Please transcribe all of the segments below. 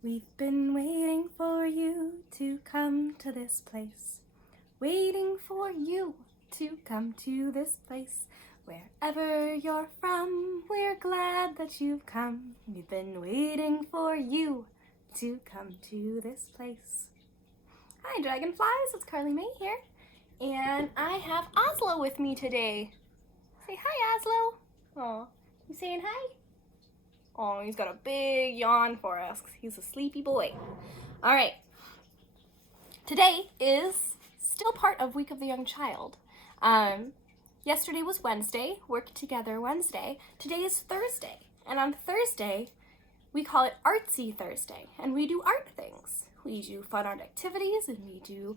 We've been waiting for you to come to this place. Waiting for you to come to this place. Wherever you're from, we're glad that you've come. We've been waiting for you to come to this place. Hi Dragonflies, it's Carly Mae here. And I have Oslo with me today. Say hi, Oslo. Oh, you saying hi? Oh, he's got a big yawn for us. He's a sleepy boy. All right. Today is still part of Week of the Young Child. Yesterday was Wednesday, Work Together Wednesday. Today is Thursday. And on Thursday, we call it Artsy Thursday. And we do art things. We do fun art activities and we do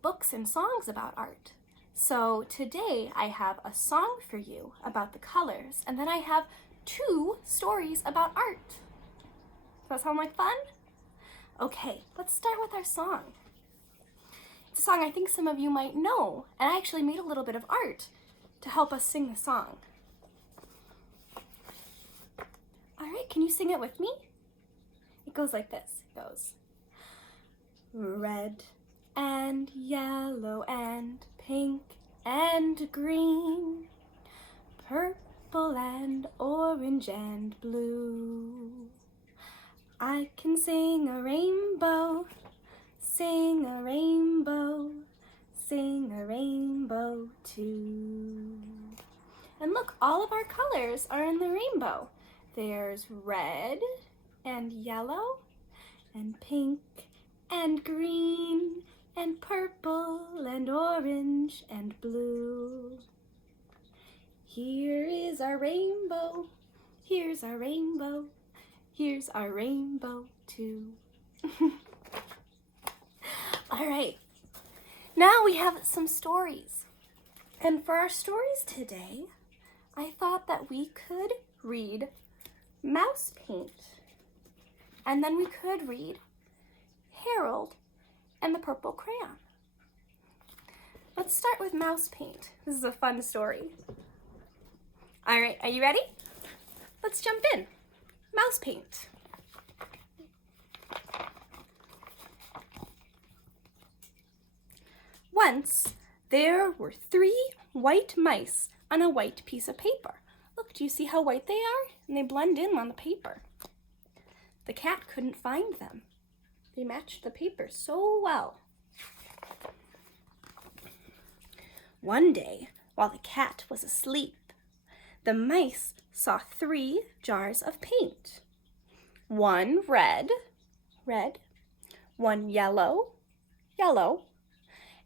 books and songs about art. So today I have a song for you about the colors, and then I have 2 stories about art. Does that sound like fun? Okay, let's start with our song. It's a song I think some of you might know, and I actually made a little bit of art to help us sing the song. All right, can you sing it with me? It goes like this. It goes, red and yellow and pink and green, purple and orange and blue. I can sing a rainbow, sing a rainbow, sing a rainbow too. And look, all of our colors are in the rainbow. There's red and yellow and pink and green and purple and orange and blue. Here is our rainbow, here's our rainbow, here's our rainbow too. All right, now we have some stories. And for our stories today, I thought that we could read Mouse Paint, and then we could read Harold and the Purple Crayon. Let's start with Mouse Paint. This is a fun story. All right, are you ready? Let's jump in. Mouse Paint. Once, there were 3 white mice on a white piece of paper. Look, do you see how white they are? And they blend in on the paper. The cat couldn't find them. They matched the paper so well. One day, while the cat was asleep, the mice saw 3 jars of paint. 1 red, red, 1 yellow, yellow,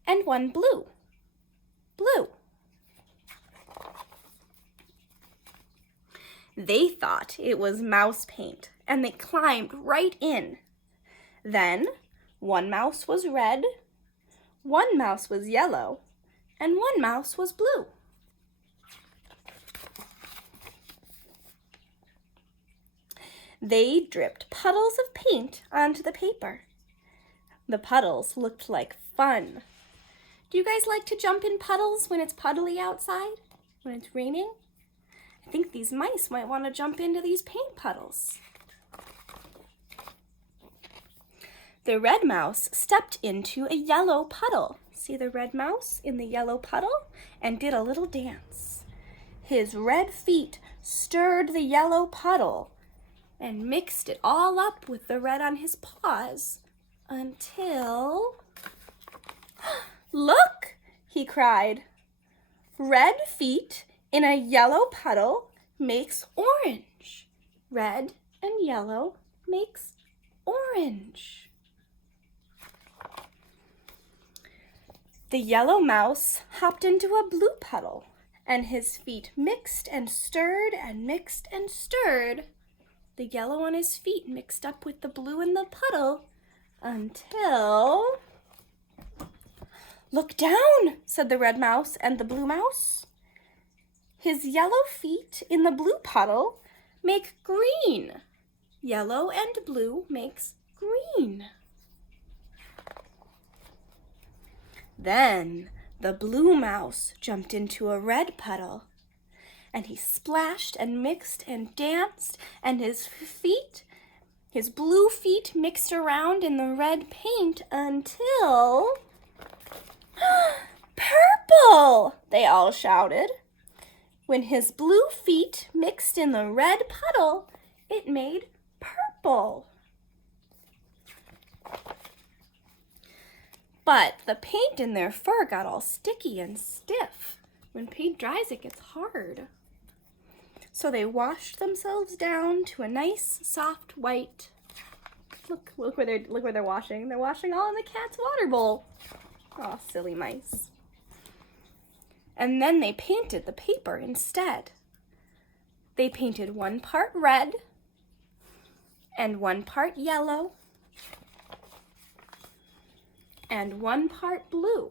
and 1 blue, blue. They thought it was mouse paint, and they climbed right in. Then 1 mouse was red, 1 mouse was yellow, and 1 mouse was blue. They dripped puddles of paint onto the paper. The puddles looked like fun. Do you guys like to jump in puddles when it's puddly outside, when it's raining? I think these mice might want to jump into these paint puddles. The red mouse stepped into a yellow puddle. See the red mouse in the yellow puddle? And did a little dance. His red feet stirred the yellow puddle and mixed it all up with the red on his paws until... Look, he cried. Red feet in a yellow puddle makes orange. Red and yellow makes orange. The yellow mouse hopped into a blue puddle, and his feet mixed and stirred and mixed and stirred. The yellow on his feet mixed up with the blue in the puddle until... Look down, said the red mouse and the blue mouse. His yellow feet in the blue puddle make green. Yellow and blue makes green. Then the blue mouse jumped into a red puddle, and he splashed and mixed and danced, and his feet His blue feet mixed around in the red paint until... Purple! They all shouted. When his blue feet mixed in the red puddle, it made purple. But the paint in their fur got all sticky and stiff. When paint dries, it gets hard. So they washed themselves down to a nice, soft white. Look where they're washing. They're washing all in the cat's water bowl. Oh, silly mice. And then they painted the paper instead. They painted 1 part red and 1 part yellow and 1 part blue.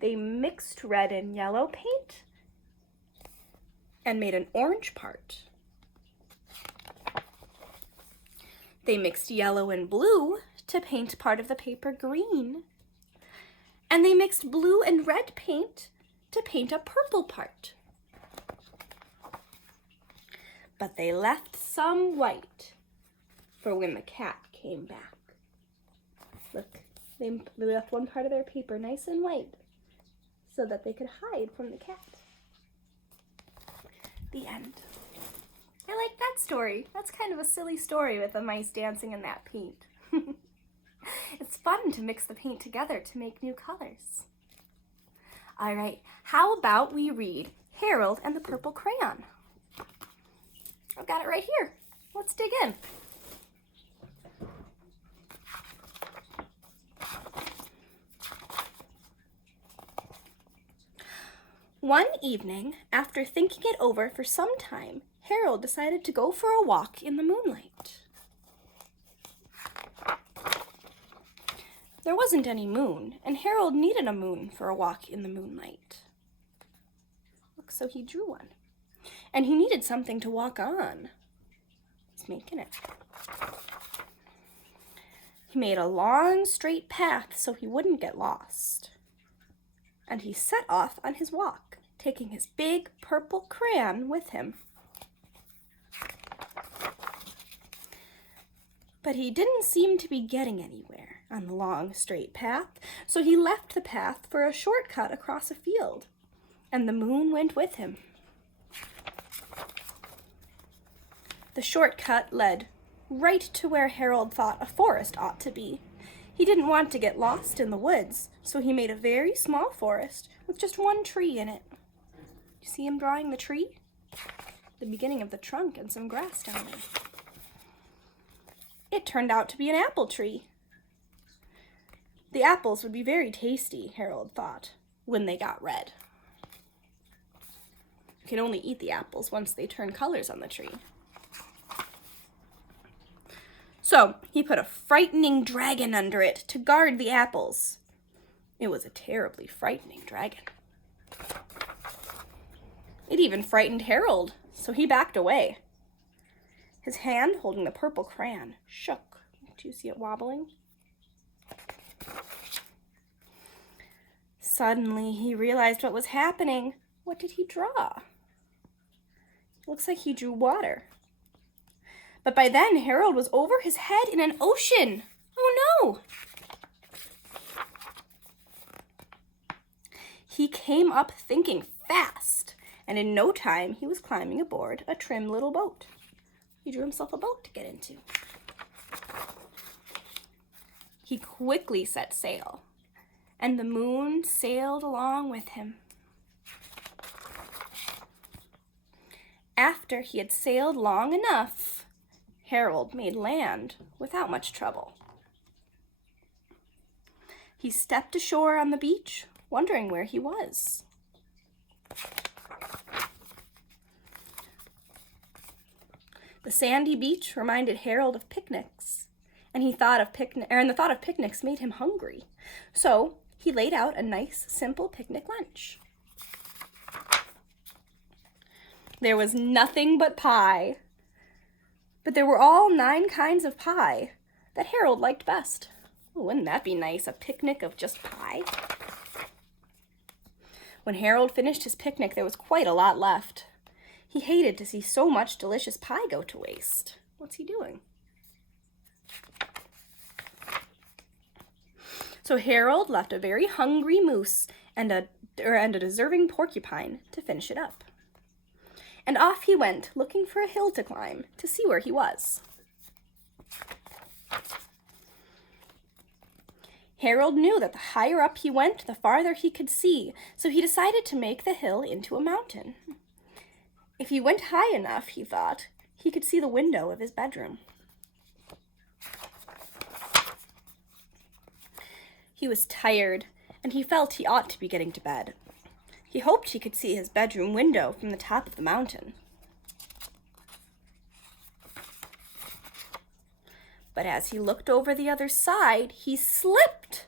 They mixed red and yellow paint and made an orange part. They mixed yellow and blue to paint part of the paper green. And they mixed blue and red paint to paint a purple part. But they left some white for when the cat came back. Look, they left 1 part of their paper nice and white so that they could hide from the cat. The end. I like that story. That's kind of a silly story with the mice dancing in that paint. It's fun to mix the paint together to make new colors. All right, how about we read Harold and the Purple Crayon? I've got it right here. Let's dig in. One evening, after thinking it over for some time, Harold decided to go for a walk in the moonlight. There wasn't any moon, and Harold needed a moon for a walk in the moonlight. Look, so he drew one. And he needed something to walk on. He's making it. He made a long, straight path so he wouldn't get lost. And he set off on his walk, taking his big purple crayon with him. But he didn't seem to be getting anywhere on the long, straight path, so he left the path for a shortcut across a field, and the moon went with him. The shortcut led right to where Harold thought a forest ought to be. He didn't want to get lost in the woods, so he made a very small forest with just 1 tree in it. You see him drawing the tree? The beginning of the trunk and some grass down there. It turned out to be an apple tree. The apples would be very tasty, Harold thought, when they got red. You can only eat the apples once they turn colors on the tree. So he put a frightening dragon under it to guard the apples. It was a terribly frightening dragon. It even frightened Harold, so he backed away. His hand, holding the purple crayon, shook. Do you see it wobbling? Suddenly, he realized what was happening. What did he draw? Looks like he drew water. But by then, Harold was over his head in an ocean. Oh no! He came up thinking fast, and in no time, he was climbing aboard a trim little boat. He drew himself a boat to get into. He quickly set sail, and the moon sailed along with him. After he had sailed long enough, Harold made land without much trouble. He stepped ashore on the beach, wondering where he was. The sandy beach reminded Harold of picnics, and the thought of picnics made him hungry. So he laid out a nice, simple picnic lunch. There was nothing but pie, but there were all 9 kinds of pie that Harold liked best. Oh, wouldn't that be nice, a picnic of just pie? When Harold finished his picnic, there was quite a lot left. He hated to see so much delicious pie go to waste. What's he doing? So Harold left a very hungry moose and a deserving porcupine to finish it up. And off he went, looking for a hill to climb to see where he was. Harold knew that the higher up he went, the farther he could see, so he decided to make the hill into a mountain. If he went high enough, he thought, he could see the window of his bedroom. He was tired, and he felt he ought to be getting to bed. He hoped he could see his bedroom window from the top of the mountain. But as he looked over the other side, he slipped,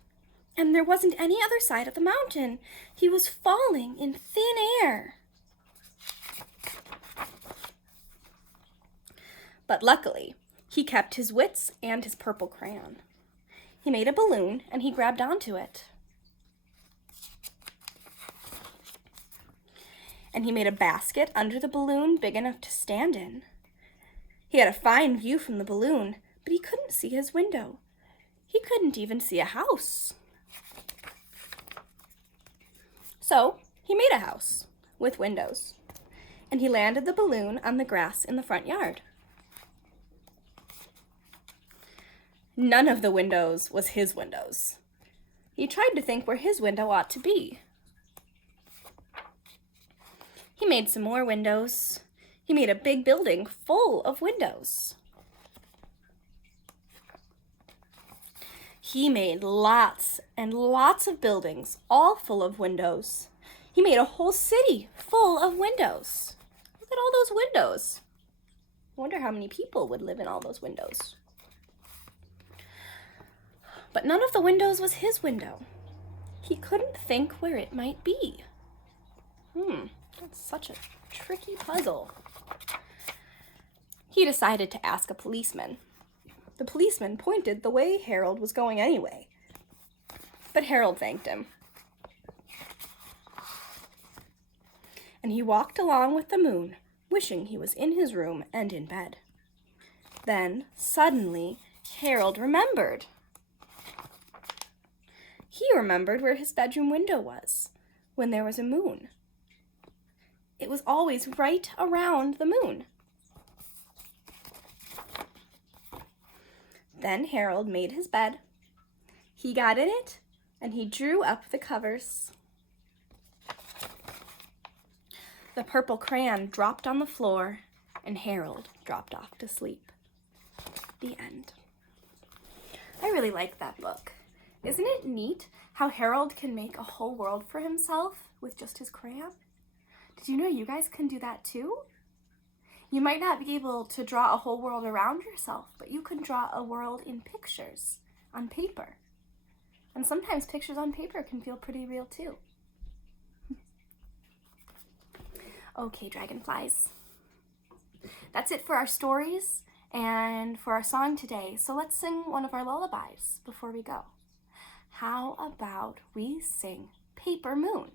and there wasn't any other side of the mountain. He was falling in thin air. But luckily, he kept his wits and his purple crayon. He made a balloon, and he grabbed onto it. And he made a basket under the balloon big enough to stand in. He had a fine view from the balloon, but he couldn't see his window. He couldn't even see a house. So he made a house with windows, and he landed the balloon on the grass in the front yard. None of the windows was his windows. He tried to think where his window ought to be. He made some more windows. He made a big building full of windows. He made lots and lots of buildings, all full of windows. He made a whole city full of windows. Look at all those windows. I wonder how many people would live in all those windows. But none of the windows was his window. He couldn't think where it might be. That's such a tricky puzzle. He decided to ask a policeman. The policeman pointed the way Harold was going anyway, but Harold thanked him. And he walked along with the moon, wishing he was in his room and in bed. Then, suddenly, Harold remembered. He remembered where his bedroom window was when there was a moon. It was always right around the moon. Then Harold made his bed. He got in it, and he drew up the covers. The purple crayon dropped on the floor, and Harold dropped off to sleep. The end. I really like that book. Isn't it neat how Harold can make a whole world for himself with just his crayon? Did you know you guys can do that too? You might not be able to draw a whole world around yourself, but you can draw a world in pictures on paper. And sometimes pictures on paper can feel pretty real too. Okay, dragonflies. That's it for our stories and for our song today. So let's sing one of our lullabies before we go. How about we sing Paper Moon?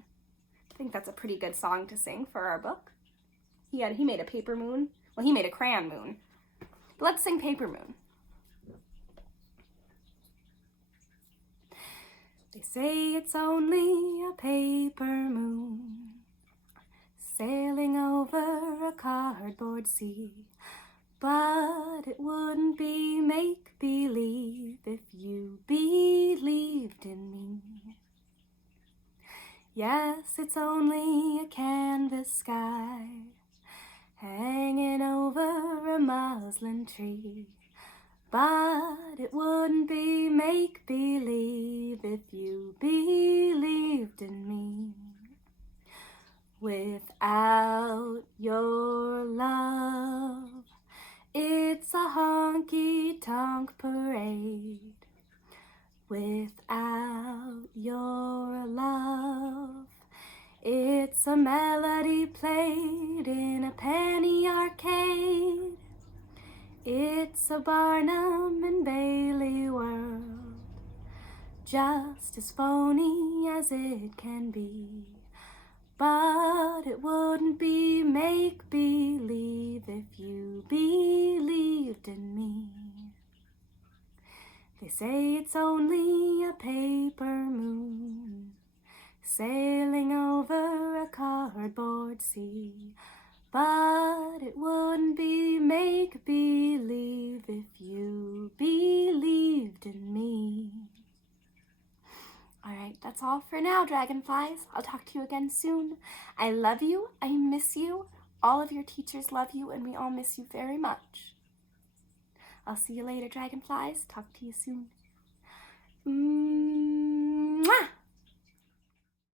I think that's a pretty good song to sing for our book. He made a paper moon. Well, he made a crayon moon. But let's sing Paper Moon. They say it's only a paper moon, sailing over a cardboard sea. But it wouldn't be make-believe if you believed in me. Yes, it's only a canvas sky, hanging over a muslin tree. But it wouldn't be make-believe if you believed in me. Without your love, it's a honky-tonk parade. Without your love, it's a melody played in a penny arcade. It's a Barnum and Bailey world, just as phony as it can be. But it wouldn't be make-believe if you believed in me. They say it's only a paper moon sailing over a cardboard sea, but it wouldn't be make-believe if you believed in me. All right, that's all for now, dragonflies. I'll talk to you again soon. I love you. I miss you. All of your teachers love you, and we all miss you very much. I'll see you later, dragonflies. Talk to you soon. Mwah!